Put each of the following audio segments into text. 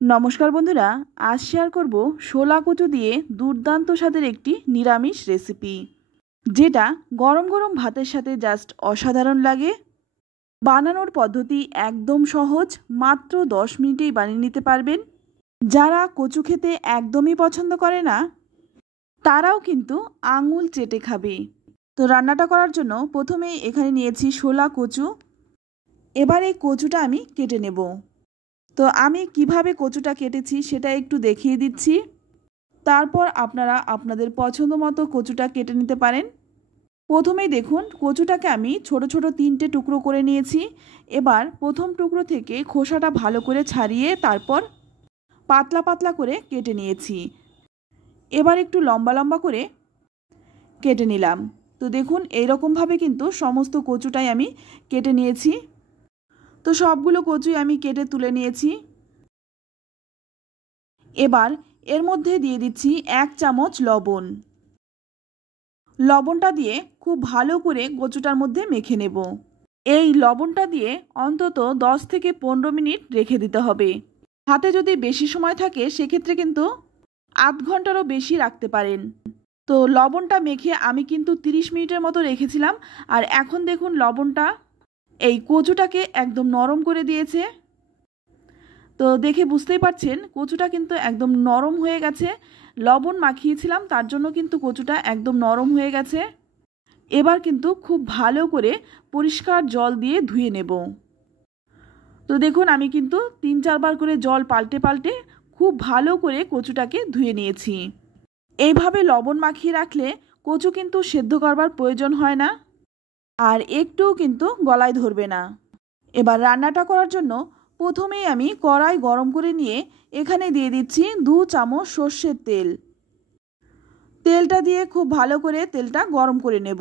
নমস্কার বন্ধুরা, আজ শেয়ার করব শোলা কচু দিয়ে দুর্দান্ত স্বাদের একটি নিরামিষ রেসিপি, যেটা গরম গরম ভাতের সাথে জাস্ট অসাধারণ লাগে। বানানোর পদ্ধতি একদম সহজ, মাত্র 10 মিনিটেই বানিয়ে নিতে পারবেন। যারা কচু খেতে একদমই পছন্দ করে না, তারাও কিন্তু আঙুল চেটে খাবে। তো রান্নাটা করার জন্য প্রথমেই এখানে নিয়েছি শোলা কচু। এবার এই কচুটা আমি কেটে নেব। তো আমি কিভাবে কচুটা কেটেছি সেটা একটু দেখিয়ে দিচ্ছি। তারপর আপনারা আপনাদের পছন্দ মতো কচুটা কেটে নিতে পারেন। প্রথমেই দেখুন, কচুটাকে আমি ছোট ছোট 3টে টুকরো করে নিয়েছি। এবার প্রথম টুকরো থেকে খোসাটা ভালো করে ছাড়িয়ে তারপর পাতলা পাতলা করে কেটে নিয়েছি। এবার একটু লম্বা লম্বা করে কেটে নিলাম। তো দেখুন, এইরকমভাবে কিন্তু সমস্ত কচুটাই আমি কেটে নিয়েছি। তো সবগুলো কচুই আমি কেটে তুলে নিয়েছি। এবার এর মধ্যে দিয়ে দিচ্ছি 1 চামচ লবণ। লবণটা দিয়ে খুব ভালো করে কচুটার মধ্যে মেখে নেব। এই লবণটা দিয়ে অন্তত 10 থেকে 15 মিনিট রেখে দিতে হবে। হাতে যদি বেশি সময় থাকে সেক্ষেত্রে কিন্তু আধ ঘন্টারও বেশি রাখতে পারেন। তো লবণটা মেখে আমি কিন্তু 30 মিনিটের মতো রেখেছিলাম। আর এখন দেখুন, লবণটা এই কচুটাকে একদম নরম করে দিয়েছে। তো দেখে বুঝতেই পারছেন কচুটা কিন্তু একদম নরম হয়ে গেছে। লবণ মাখিয়েছিলাম, তার জন্য কিন্তু কচুটা একদম নরম হয়ে গেছে। এবার কিন্তু খুব ভালো করে পরিষ্কার জল দিয়ে ধুয়ে নেব। তো দেখুন, আমি কিন্তু 3-4 বার করে জল পাল্টে পাল্টে খুব ভালো করে কচুটাকে ধুয়ে নিয়েছি। এইভাবে লবণ মাখিয়ে রাখলে কচু কিন্তু সেদ্ধ করবার প্রয়োজন হয় না, আর একটুও কিন্তু গলায় ধরবে না। এবার রান্নাটা করার জন্য প্রথমেই আমি কড়াই গরম করে নিয়ে এখানে দিয়ে দিচ্ছি 2 চামচ সর্ষের তেল। তেলটা দিয়ে খুব ভালো করে তেলটা গরম করে নেব।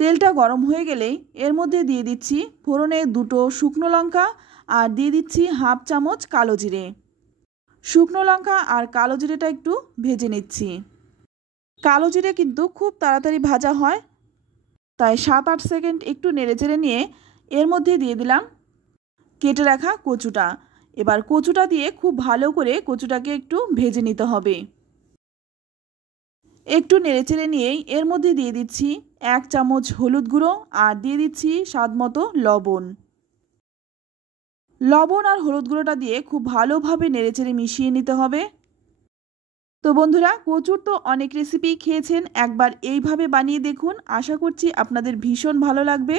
তেলটা গরম হয়ে গেলেই এর মধ্যে দিয়ে দিচ্ছি ফোড়নে 2টো শুকনো লঙ্কা আর দিয়ে দিচ্ছি 1/2 চামচ কালো জিরে। শুকনো লঙ্কা আর কালো জিরেটা একটু ভেজে নিচ্ছি। কালো জিরে কিন্তু খুব তাড়াতাড়ি ভাজা হয়, তাই 7-8 সেকেন্ড একটু নেড়েচেড়ে নিয়ে এর মধ্যে দিয়ে দিলাম কেটে রাখা কচুটা। এবার কচুটা দিয়ে খুব ভালো করে কচুটাকে একটু ভেজে নিতে হবে। একটু নেড়েচেড়ে নিয়েই এর মধ্যে দিয়ে দিচ্ছি 1 চামচ হলুদ গুঁড়ো আর দিয়ে দিচ্ছি স্বাদ মতো লবণ। লবণ আর হলুদ গুঁড়োটা দিয়ে খুব ভালোভাবে নেড়েচেড়ে মিশিয়ে নিতে হবে। তো বন্ধুরা, কচুর তো অনেক রেসিপি খেয়েছেন, একবার এইভাবে বানিয়ে দেখুন, আশা করছি আপনাদের ভীষণ ভালো লাগবে।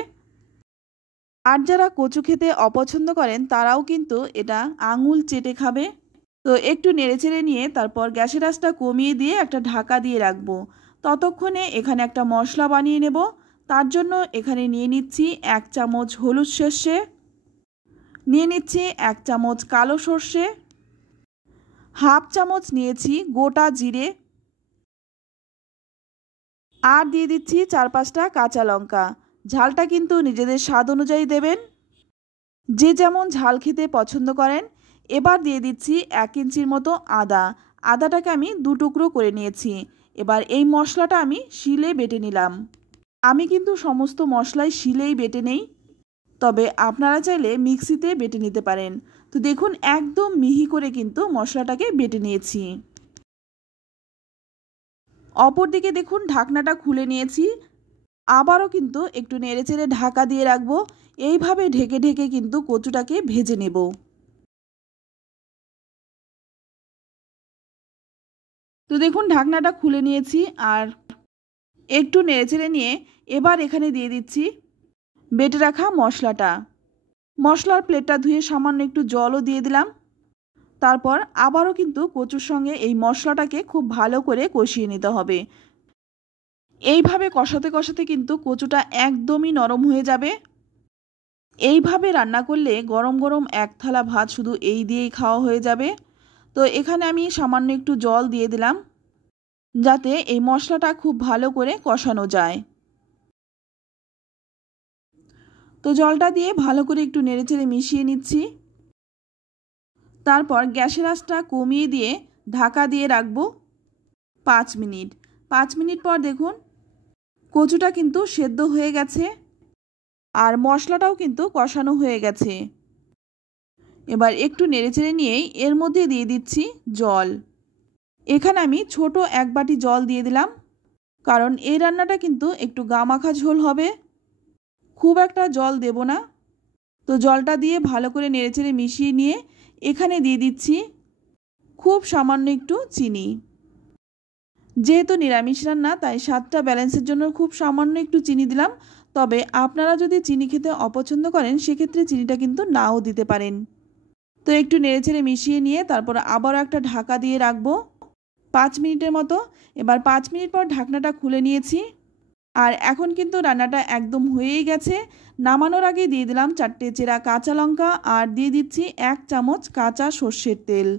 আর যারা কচু খেতে অপছন্দ করেন তারাও কিন্তু এটা আঙুল চেটে খাবে। তো একটু নেড়েচেড়ে নিয়ে তারপর গ্যাসের আঁচটা কমিয়ে দিয়ে একটা ঢাকা দিয়ে রাখবো। ততক্ষণে এখানে একটা মশলা বানিয়ে নেব। তার জন্য এখানে নিয়ে নিচ্ছি 1 চামচ হলুদ সর্ষে, নিয়ে নিচ্ছি 1 চামচ কালো সর্ষে, 1/2 চামচ নিয়েছি গোটা জিরে, আর দিয়ে দিচ্ছি 4-5টা কাঁচা লঙ্কা। ঝালটা কিন্তু নিজেদের স্বাদ অনুযায়ী দেবেন, যে যেমন ঝাল খেতে পছন্দ করেন। এবার দিয়ে দিচ্ছি 1 ইঞ্চির মতো আদা। আদাটাকে আমি 2 টুকরো করে নিয়েছি। এবার এই মশলাটা আমি শিলে বেটে নিলাম। আমি কিন্তু সমস্ত মশলাই শিলেই বেটে নেই, তবে আপনারা চাইলে মিক্সিতে বেটে নিতে পারেন। তো দেখুন, একদম মিহি করে কিন্তু মশলাটাকে বেটে নিয়েছি। অপরদিকে দেখুন, ঢাকনাটা খুলে নিয়েছি। আবারও কিন্তু একটু নেড়েচেড়ে ঢাকা দিয়ে রাখবো। এইভাবে ঢেকে ঢেকে কিন্তু কচুটাকে ভেজে নেব। তো দেখুন, ঢাকনাটা খুলে নিয়েছি আর একটু নেড়েচেড়ে নিয়ে এবার এখানে দিয়ে দিচ্ছি বেটে রাখা মশলাটা। মশলার প্লেটটা ধুয়ে সামান্য একটু জলও দিয়ে দিলাম। তারপর আবারও কিন্তু কচুর সঙ্গে এই মশলাটাকে খুব ভালো করে কষিয়ে নিতে হবে। এইভাবে কষাতে কষাতে কিন্তু কচুটা একদমই নরম হয়ে যাবে। এইভাবে রান্না করলে গরম গরম 1 থালা ভাত শুধু এই দিয়েই খাওয়া হয়ে যাবে। তো এখানে আমি সামান্য একটু জল দিয়ে দিলাম, যাতে এই মশলাটা খুব ভালো করে কষানো যায়। তো জলটা দিয়ে ভালো করে একটু নেড়েচেড়ে মিশিয়ে নিচ্ছি। তারপর গ্যাসের আঁচটা কমিয়ে দিয়ে ঢাকা দিয়ে রাখবো 5 মিনিট। 5 মিনিট পর দেখুন, কচুটা কিন্তু সেদ্ধ হয়ে গেছে। আর মশলাটাও কিন্তু কষানো হয়ে গেছে। এবার একটু নেড়েচেড়ে নিয়েই এর মধ্যে দিয়ে দিচ্ছি জল। এখানে আমি ছোট 1 বাটি জল দিয়ে দিলাম, কারণ এই রান্নাটা কিন্তু একটু গামাখা ঝোল হবে, খুব একটা জল দেব না। তো জলটা দিয়ে ভালো করে নেড়েচেড়ে মিশিয়ে নিয়ে এখানে দিয়ে দিচ্ছি খুব সামান্য একটু চিনি। যেহেতু নিরামিষ রান্না তাই স্বাদটা ব্যালেন্সের জন্য খুব সামান্য একটু চিনি দিলাম। তবে আপনারা যদি চিনি খেতে অপছন্দ করেন সেক্ষেত্রে চিনিটা কিন্তু নাও দিতে পারেন। তো একটু নেড়েচেড়ে মিশিয়ে নিয়ে তারপর আবারও একটা ঢাকা দিয়ে রাখবো 5 মিনিটের মতো। এবার 5 মিনিট পর ঢাকনাটা খুলে নিয়েছি। আর এখন কিন্তু রান্নাটা একদম হয়েই গেছে। নামানোর আগে দিয়ে দিলাম 4টে চেরা কাঁচা লঙ্কা আর দিয়ে দিচ্ছি 1 চামচ কাঁচা সর্ষের তেল।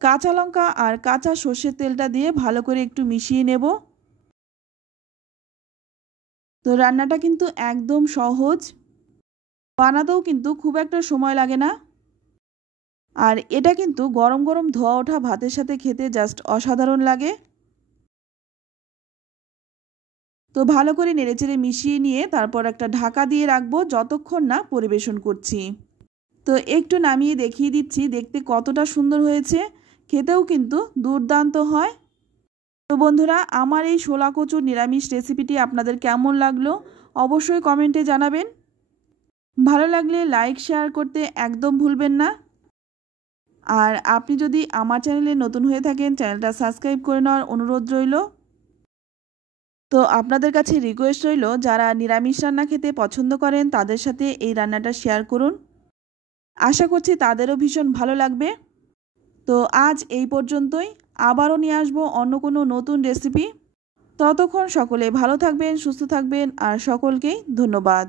কাঁচা লঙ্কা আর কাঁচা সর্ষের তেলটা দিয়ে ভালো করে একটু মিশিয়ে নেব। তো রান্নাটা কিন্তু একদম সহজ, বানাতেও কিন্তু খুব একটা সময় লাগে না। আর এটা কিন্তু গরম গরম ধোয়া ওঠা ভাতের সাথে খেতে জাস্ট অসাধারণ লাগে। তো ভালো করে নেড়েচেড়ে মিশিয়ে নিয়ে তারপর একটা ঢাকা দিয়ে রাখবো যতক্ষণ না পরিবেশন করছি। তো একটু নামিয়ে দেখিয়ে দিচ্ছি দেখতে কতটা সুন্দর হয়েছে, খেতেও কিন্তু দুর্দান্ত হয়। তো বন্ধুরা, আমার এই শোলা কচুর নিরামিষ রেসিপিটি আপনাদের কেমন লাগলো অবশ্যই কমেন্টে জানাবেন। ভালো লাগলে লাইক শেয়ার করতে একদম ভুলবেন না। আর আপনি যদি আমার চ্যানেলে নতুন হয়ে থাকেন চ্যানেলটা সাবস্ক্রাইব করে নেওয়ার অনুরোধ রইল। তো আপনাদের কাছে রিকোয়েস্ট রইল যারা নিরামিষ রান্না খেতে পছন্দ করেন তাদের সাথে এই রান্নাটা শেয়ার করুন। আশা করছি তাদেরও ভীষণ ভালো লাগবে। তো আজ এই পর্যন্তই, আবারও নিয়ে আসবো অন্য কোনো নতুন রেসিপি। ততক্ষণ সকলে ভালো থাকবেন, সুস্থ থাকবেন আর সকলকেই ধন্যবাদ।